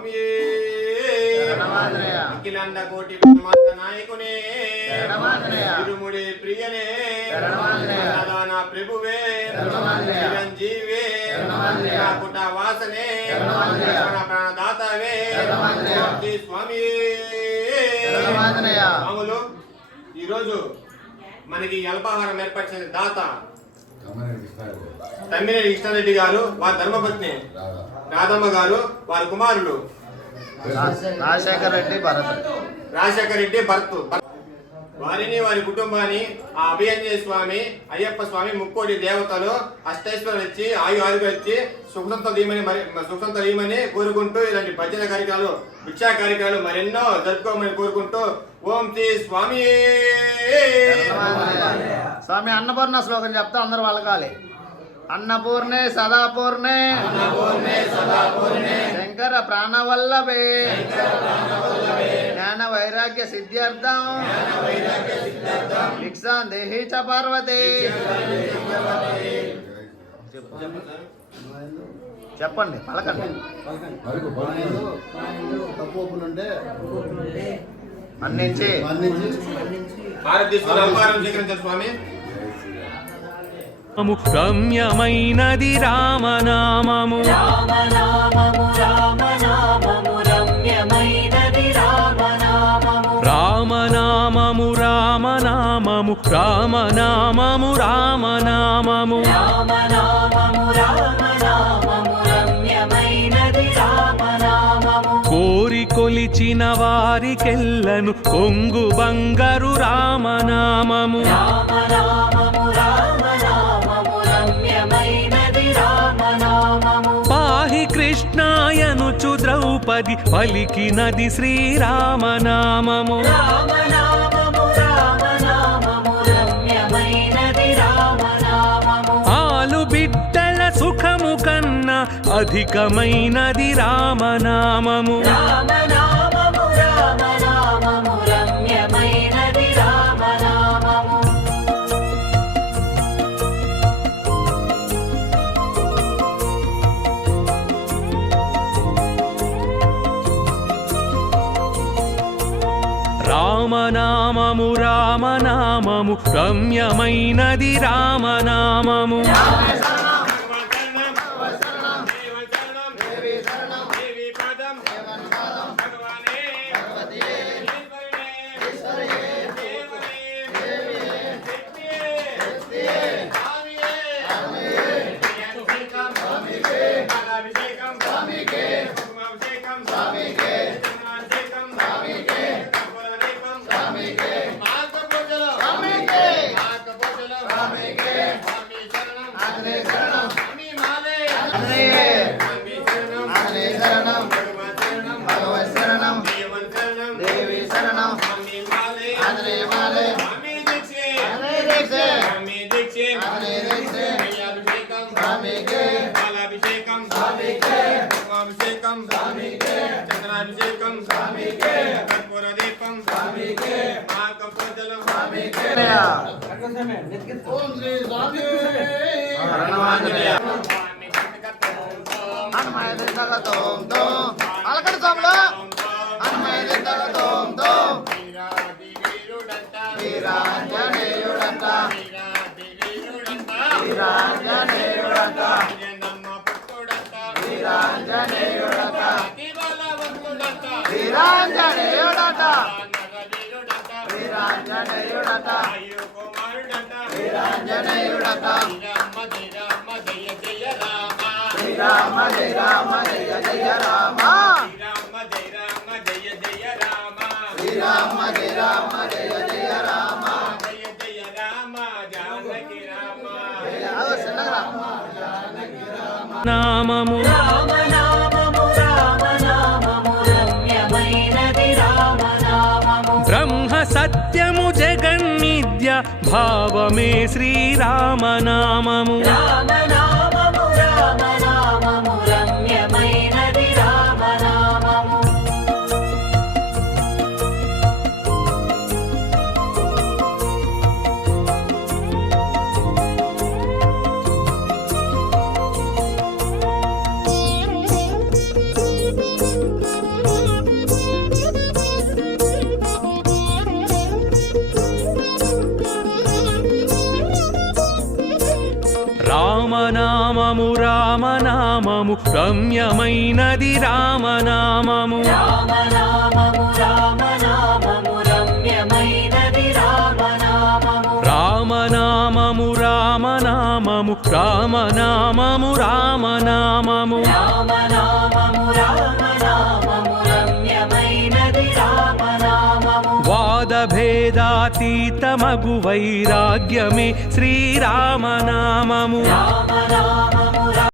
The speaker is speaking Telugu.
స్వామి అఖిలాండ కోటి నాయకునే తిరుముడి ప్రియనే ప్రధాన ప్రభువే చిరంజీవే పుట వాసనే ప్రాణదాతవే స్వామి. మామూలు ఈరోజు మనకి అల్పాహారం ఏర్పరిచిన దాత తమ్మినేని కృష్ణారెడ్డి గారు, వారి ధర్మపత్ని రాధమ్మ గారు, వారి కుమారుడు రాజశేఖర్ రెడ్డి భరత్, వారిని వారి కుటుంబాన్ని ఆ అభయాంజనేయ స్వామి, అయ్యప్ప స్వామి, ముక్కోటి దేవతలు అష్టైశ్వర్యాలు ఇచ్చి ఆరోగ్యాలు ఇచ్చి సుఖంతో ఇవ్వమని కోరుకుంటూ ఇలాంటి భజన కార్యక్రమాలు, భిక్షా కార్యక్రమాలు మరెన్నో జరుపుకోమని కోరుకుంటూ ఓం శ్రీ స్వామి. స్వామి అన్నపూర్ణ శ్లోకం చెప్తా అందరూ వాళ్ళకాలి. అన్నపూర్ణే సదాపూర్ణే శంకర ప్రాణవల్లభే జ్ఞాన వైరాగ్య సిద్ధ్యర్థం భిక్షాం దేహి చ పార్వతి. చెప్పండి పలకండి. అన్నించి స్వామి. రమ్యమైనది రామనామము రామనామము రామనామము రామనామము కోరి కొలిచిన వారికెల్లను కొంగు బంగారు రామనామము పాహి కృష్ణాయనుచు ద్రౌపది పలికినది శ్రీరామనామము ఆలు బిడ్డల సుఖము కన్నా అధికమైనది రామనామము రామనామము రామనామము రమ్యమైనది రామనామము నామము బ్రహ్మ సత్యము జగన్మిథ్య భావమే శ్రీరామనామము రామనామము రామనామము రమ్యమైనది రామనామము రామనామము రామనామము రమ్యమైనది రామనామము రామనామము రామనామము రామనామము రామనామము రామనామము రామనామము రమ్యమైనది రామనామము వాదభేదాతీతమగు వైరాగ్యమే శ్రీరామనామము రామనామ